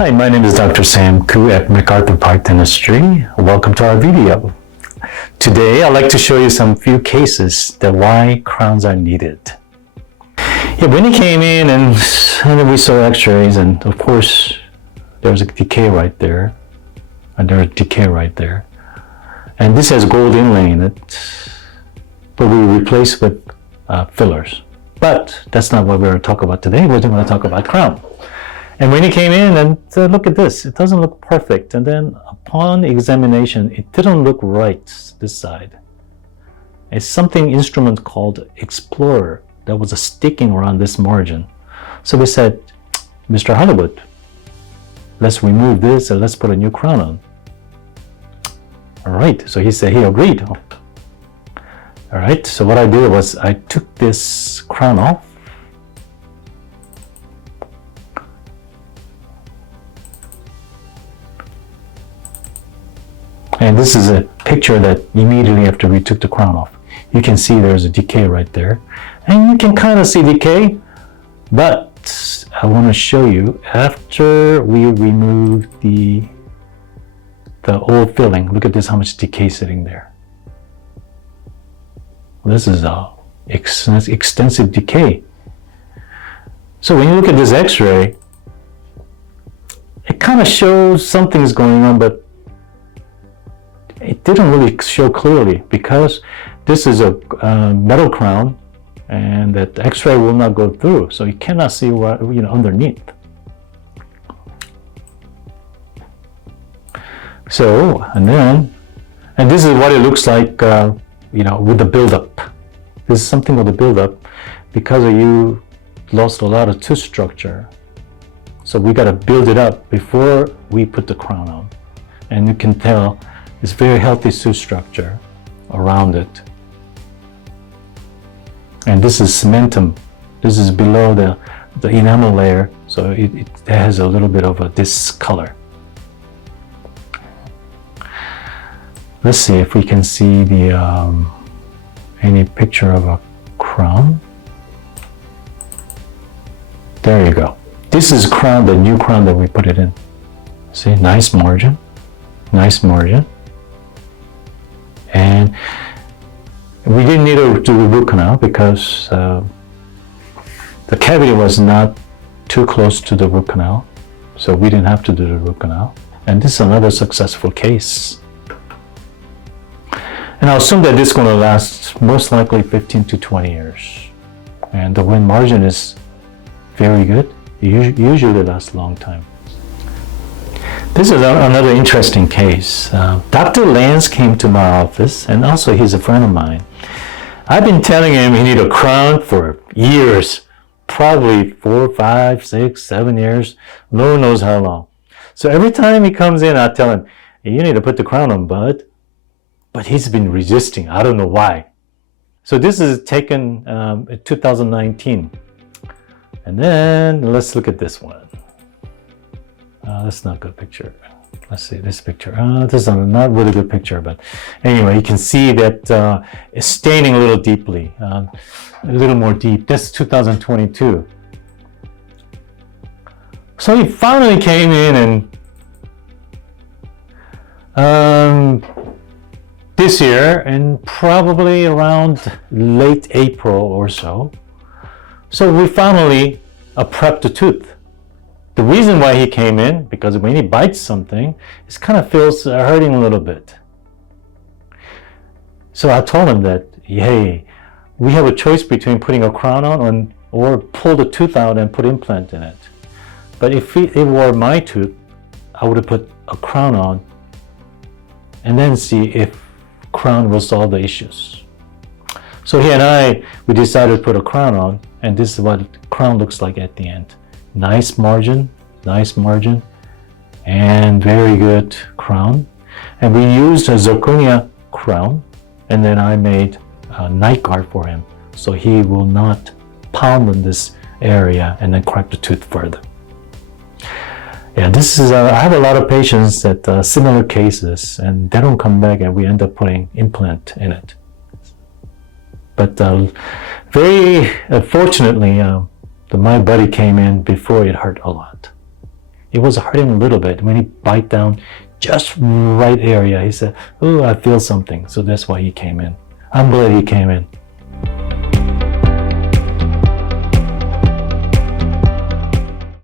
Hi, my name is Dr. Sam Koo at MacArthur Park Dentistry. Welcome to our video. Today, I'd like to show you some few cases that why crowns are needed. Yeah, when he came in and then we saw x-rays, and of course, there was a decay right there, and there's a decay right there. And this has gold inlay in it, but we replaced with fillers. But that's not what we're going to talk about today. We're going to talk about crown. And when he came in and look at this, it doesn't look perfect. And then upon examination, it didn't look right, this side. It's something instrument called Explorer that was sticking around this margin. So we said, Mr. Hollywood, let's remove this and let's put a new crown on. All right, so he said he agreed. All right, so what I did was I took this crown off. And this is a picture that immediately after we took the crown off. You can see there's a decay right there. And you can kind of see decay, but I want to show you after we remove the old filling. Look at this, how much decay sitting there. This is extensive decay. So when you look at this x-ray, it kind of shows something's going on, but it didn't really show clearly because this is a metal crown and that x-ray will not go through, so you cannot see what underneath. So and this is what it looks like with the buildup. This is something with the buildup because you lost a lot of tooth structure, so we got to build it up before we put the crown on. And you can tell it's very healthy tooth structure around it. And this is cementum. This is below the enamel layer, so it has a little bit of a discolor. Let's see if we can see the any picture of a crown. There you go. This is crown, the new crown that we put it in. See, nice margin, nice margin. And we didn't need to do a root canal because the cavity was not too close to the root canal, so we didn't have to do the root canal. And this is another successful case. And I'll assume that this is going to last most likely 15 to 20 years. And the wind margin is very good. It usually lasts a long time. This is another interesting case. Dr. Lance came to my office, and also he's a friend of mine. I've been telling him he needs a crown for years, probably 4, 5, 6, 7 years, Lord knows how long. So every time he comes in, I tell him, you need to put the crown on, bud. But he's been resisting. I don't know why. So this is taken in 2019. And then let's look at this one. That's not a good picture. Let's see this picture. This is not really good picture, but anyway, you can see that it's staining a little deeply, a little more deep. That's 2022. So he finally came in and this year, and probably around late April or so. So we finally prepped the tooth. The reason why he came in, because when he bites something, it kind of feels hurting a little bit. So I told him that, hey, we have a choice between putting a crown on or pull the tooth out and put implant in it. But if it were my tooth, I would have put a crown on and then see if crown will solve the issues. So he and we decided to put a crown on, and this is what crown looks like at the end. Nice margin, and very good crown. And we used a zirconia crown, and then I made a night guard for him, so he will not pound on this area and then crack the tooth further. Yeah, this is, I have a lot of patients that similar cases, and they don't come back, and we end up putting implant in it. But very fortunately, my buddy came in before it hurt a lot. It was hurting a little bit. When he bite down just right area, he said, oh, I feel something. So that's why he came in. I'm glad he came in.